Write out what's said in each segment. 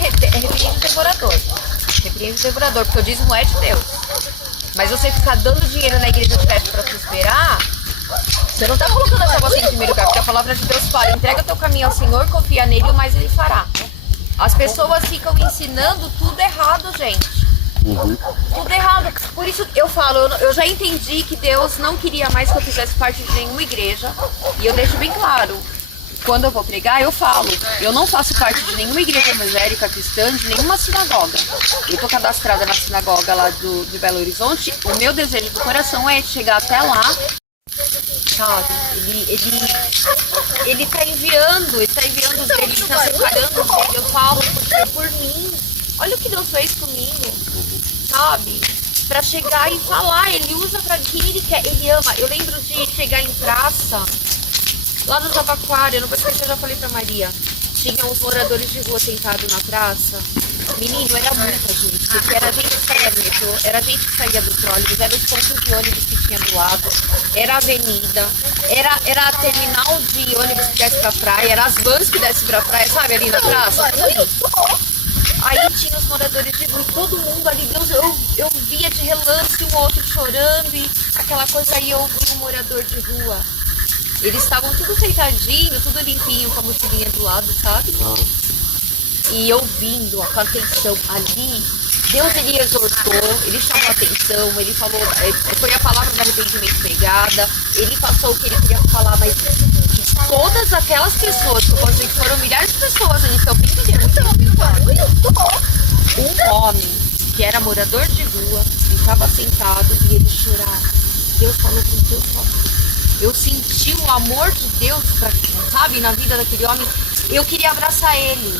repreende o devorador. Repreende o devorador, porque o dízimo é de Deus. Mas você ficar dando dinheiro na igreja de festa para prosperar, você não está colocando a salvação em primeiro lugar, porque a palavra de Deus fala, entrega teu caminho ao Senhor, confia nele, o mais ele fará. As pessoas ficam ensinando tudo errado, gente. Tudo errado. Por isso eu falo, eu já entendi que Deus não queria mais que eu fizesse parte de nenhuma igreja. E eu deixo bem claro, quando eu vou pregar, eu falo, eu não faço parte de nenhuma igreja evangélica cristã, de nenhuma sinagoga. Eu tô cadastrada na sinagoga lá de Belo Horizonte. O meu desejo do coração é chegar até lá, sabe? Ele tá enviando os dele, ele tá separando os dele. Eu falo porque por mim. Olha o que Deus fez comigo, sabe? Pra chegar e falar, ele usa pra quem ele quer, ele ama. Eu lembro de chegar em praça, lá no Jabaquara, eu não vou esquecer, eu já falei pra Maria. Tinham os moradores de rua sentados na praça. Menino, era muita gente, porque era gente que saía do metrô, era gente que saía do trólebus, era os pontos de ônibus que tinha do lado, era a avenida, era a terminal de ônibus que desce pra praia, era as vans que descem pra praia, sabe, ali na praça, tudo ali. Aí tinha os moradores de rua e todo mundo ali, Deus, eu via de relance um outro chorando e aquela coisa. Aí eu vi um morador de rua. Eles estavam tudo sentadinho, tudo limpinho, com a mochilinha do lado, sabe? E ouvindo, com atenção ali, Deus ele exortou, ele chamou a atenção, ele falou, foi a palavra do arrependimento pregada, ele passou o que ele queria falar, mas de todas aquelas pessoas, que eu posso dizer que foram milhares de pessoas ali, então um homem que era morador de rua, estava sentado e ele chorava. Deus falou com Deus, eu senti o amor de Deus, sabe, na vida daquele homem. Eu queria abraçar ele.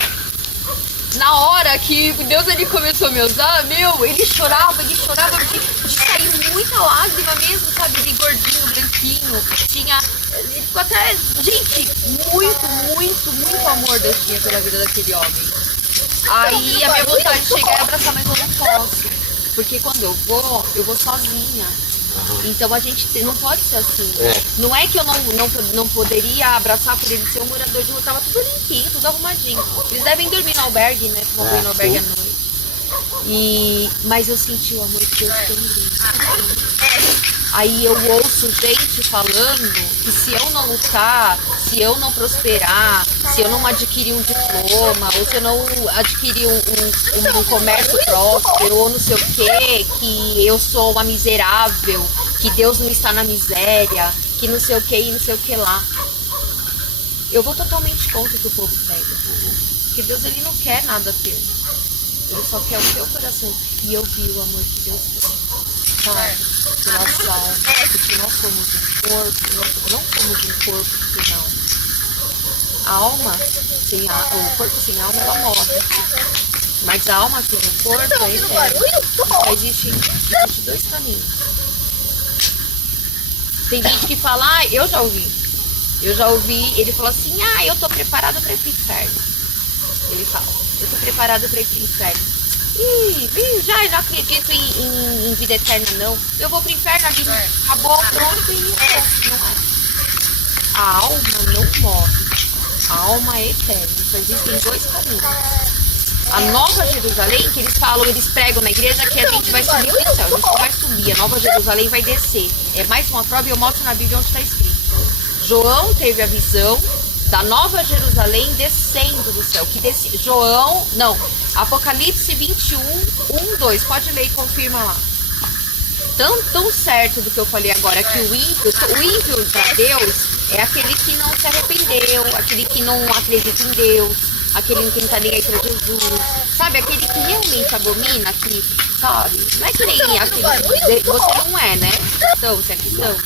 Na hora que Deus ele começou a me usar, ele chorava de sair muita lágrima mesmo, sabe, de gordinho, branquinho. Ele ficou até, gente, muito amor Deus tinha pela vida daquele homem. Aí a minha vontade de chegar e abraçar, mas eu não posso. Porque quando eu vou sozinha. Então a gente não pode ser assim. Não é que eu não poderia abraçar por ele ser um morador de rua, tava tudo limpinho, tudo arrumadinho. Eles devem dormir no albergue, né? Tomar banho no albergue à noite. Mas eu senti o amor de Deus tão grande. Aí eu ouço gente falando que se eu não lutar, se eu não prosperar, se eu não adquirir um diploma, ou se eu não adquirir um comércio próspero, ou não sei o que eu sou uma miserável, que Deus não está na miséria, que não sei o que e não sei o que lá. Eu vou totalmente contra o que o povo pega. Porque Deus ele não quer nada teu. Ele só quer o teu coração. E eu vi o amor que Deus tem. Sabe? Pelas almas. Porque nós somos um corpo. Nós não somos um corpo sem alma. A alma, o corpo sem alma, ela morre. Mas a alma sem o corpo é eterna. Existem dois caminhos. Tem gente que fala, eu já ouvi, ele falou assim, eu tô preparado para ir pro inferno. Ele fala, eu tô preparado para ir pro inferno. Já não acredito em vida eterna não. Eu vou pro inferno, a vida acabou, pronto, e não é. A alma não morre. A alma é eterna. Só existem dois caminhos. A Nova Jerusalém, que eles pregam na igreja que a gente vai subir pro céu. A gente não vai subir, a Nova Jerusalém vai descer. É mais uma prova e eu mostro na Bíblia onde está escrito. João teve a visão da Nova Jerusalém descendo do céu. Apocalipse 21, 2. Pode ler e confirma lá. Tão certo do que eu falei agora, que o ímpio para Deus é aquele que não se arrependeu, aquele que não acredita em Deus, aquele que não tá nem aí para Jesus, sabe? Aquele que realmente abomina, que, sabe? Não é que nem aquele, você não é, né? Então, você é cristão.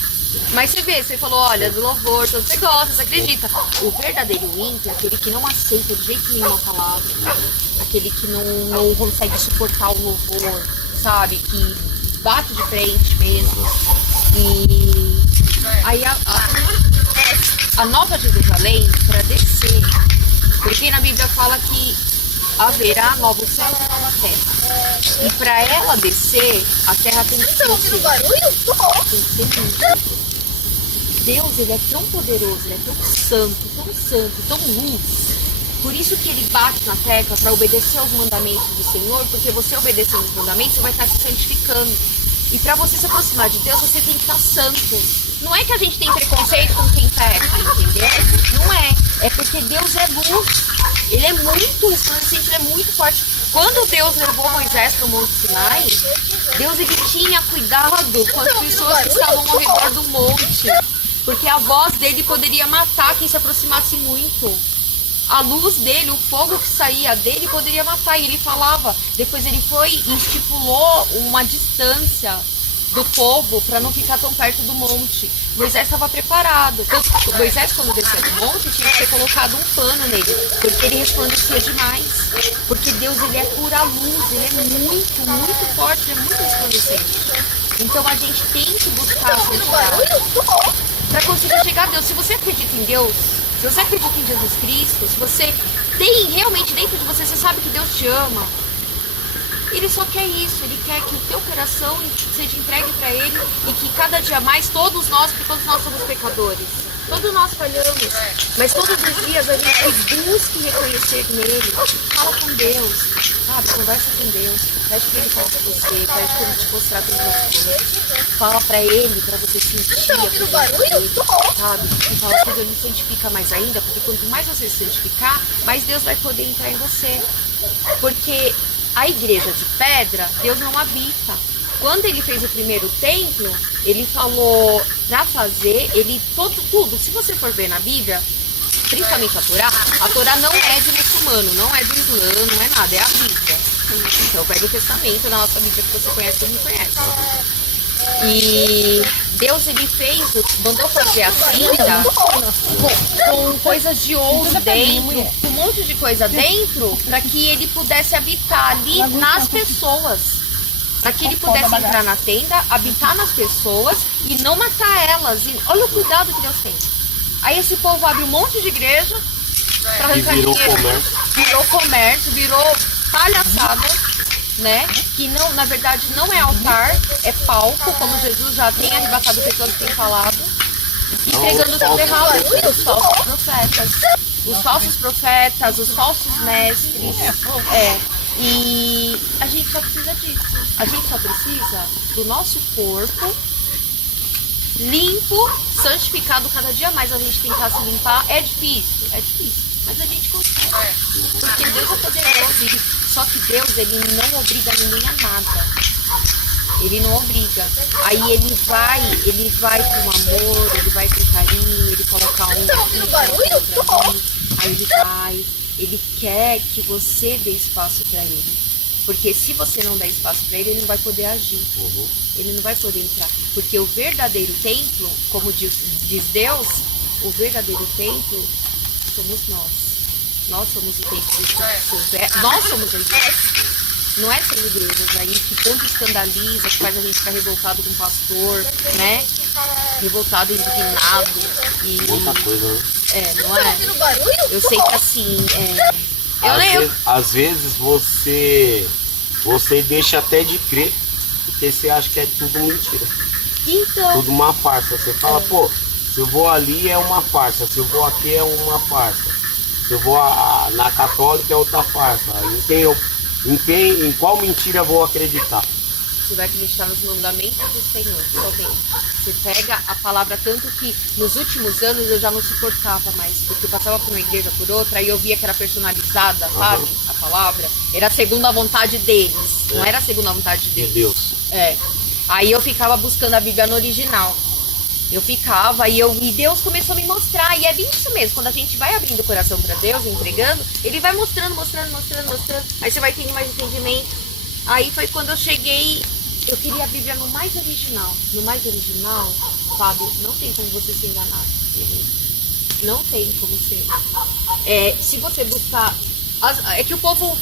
Mas você falou, olha, do louvor, você gosta, você acredita. O verdadeiro ímpio é aquele que não aceita de jeito nenhum a palavra, aquele que não consegue suportar o louvor, sabe? Que bate de frente mesmo. E aí a Nova Jerusalém, para descer, porque na Bíblia fala que haverá novo céu e nova terra. E para ela descer, a terra tem que ser limpa. Deus, ele é tão poderoso, ele é tão santo, tão luz, Por isso que ele bate na tecla para obedecer aos mandamentos do Senhor, porque você obedecendo os mandamentos, você vai estar se santificando. E para você se aproximar de Deus, você tem que estar santo. Não é que a gente tem preconceito com quem peca, entendeu? Não é. É porque Deus é luz. Ele é muito resplandecente, ele é muito forte. Quando Deus levou Moisés para o Monte Sinai, Deus ele tinha cuidado com as pessoas que estavam ao redor do monte. Porque a voz dele poderia matar quem se aproximasse muito. A luz dele, o fogo que saía dele poderia matar. E ele falava, depois ele foi e estipulou uma distância do povo para não ficar tão perto do monte. Moisés estava preparado. Moisés, quando descia do monte, tinha que ter colocado um pano nele, porque ele resplandecia demais. Porque Deus, ele é pura luz, ele é muito, muito forte, ele é muito resplandecente. Então a gente tem que buscar a santidade para conseguir chegar a Deus. Se você acredita em Deus, se você acredita em Jesus Cristo, se você tem realmente dentro de você, você sabe que Deus te ama. Ele só quer isso, ele quer que o teu coração seja entregue para ele e que cada dia mais, todos nós, porque todos nós somos pecadores, todos nós falhamos, mas todos os dias a gente busque reconhecer nele, fala com Deus, sabe, conversa com Deus, pede para ele falar com você, pede para ele te mostrar todas as coisas, fala para ele, para você sentir a presença dele, sabe, e fala que Deus me santifica mais ainda, porque quanto mais você se santificar, mais Deus vai poder entrar em você, porque a igreja de pedra, Deus não habita. Quando ele fez o primeiro templo, ele falou para fazer, tudo, se você for ver na Bíblia, principalmente a Torá não é de muçulmano, não é do Islã, não é nada, é a Bíblia. Então o Velho Testamento da nossa Bíblia que você conhece ou não conhece. E Deus ele mandou fazer a tenda com coisas de ouro dentro, com um monte de coisa dentro, para que ele pudesse habitar ali nas pessoas. Para que ele pudesse entrar na tenda, habitar nas pessoas e não matar elas. E olha o cuidado que Deus tem. Aí esse povo abre um monte de igreja para arrancar dinheiro. Virou comércio, virou palhaçada. Né? Que não, na verdade não é altar, é palco, como Jesus já tem arrebatado pessoas que têm falado, e pregando tudo errado, os falsos profetas. Os falsos profetas, os falsos mestres. E a gente só precisa disso. A gente só precisa do nosso corpo limpo, santificado cada dia mais. A gente tentar se limpar. É difícil, mas a gente consegue. Porque Deus é poderoso. Só que Deus, ele não obriga ninguém a nada. Ele não obriga. Aí ele vai com amor, ele vai com carinho, ele coloca aí ele quer que você dê espaço para ele. Porque se você não der espaço para ele, ele não vai poder agir. Ele não vai poder entrar. Porque o verdadeiro templo, como diz Deus, o verdadeiro templo somos nós. Nós somos o templo de Cristo. Nós somos a igreja. Não é essas igrejas aí que tanto escandaliza, que faz a gente ficar revoltado com o pastor, né? Revoltado, indignado. E muita coisa, né? Não é? Eu sei que assim, às vezes você deixa até de crer, porque você acha que é tudo mentira. Então. Tudo uma farsa. Você fala, pô, se eu vou ali é uma farsa, se eu vou aqui é uma farsa. Se eu vou na católica é outra farsa. Em qual mentira eu vou acreditar? Você vai acreditar nos mandamentos do Senhor, somente. Você pega a palavra, tanto que nos últimos anos eu já não suportava mais, porque eu passava por uma igreja por outra e eu via que era personalizada, sabe? A palavra era segundo a vontade deles, não era segundo a vontade de Deus. Aí eu ficava buscando a Bíblia no original. Eu ficava e Deus começou a me mostrar. E é bem isso mesmo, quando a gente vai abrindo o coração para Deus, entregando, ele vai mostrando. Aí você vai tendo mais entendimento. Aí foi quando eu cheguei, eu queria a Bíblia no mais original. No mais original, Fábio, não tem como você ser enganado. Não tem como ser. Se você buscar... É que o povo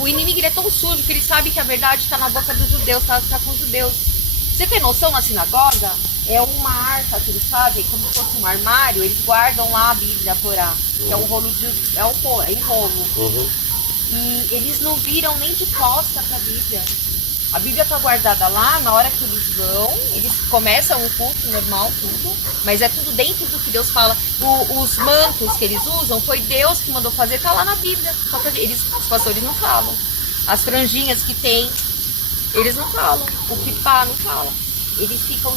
o inimigo ele é tão sujo que ele sabe que a verdade está na boca dos judeus, tá com os judeus. Você tem noção, na sinagoga, é uma arca que eles fazem, como se fosse um armário, eles guardam lá a Bíblia, a Torá, que é um rolo é em rolo. E eles não viram nem de costa para a Bíblia. A Bíblia tá guardada lá, na hora que eles vão, eles começam o culto normal, tudo, mas é tudo dentro do que Deus fala. Os mantos que eles usam, foi Deus que mandou fazer, tá lá na Bíblia. Só que os pastores não falam. As franjinhas que tem, eles não falam. O kipá não fala. Eles ficam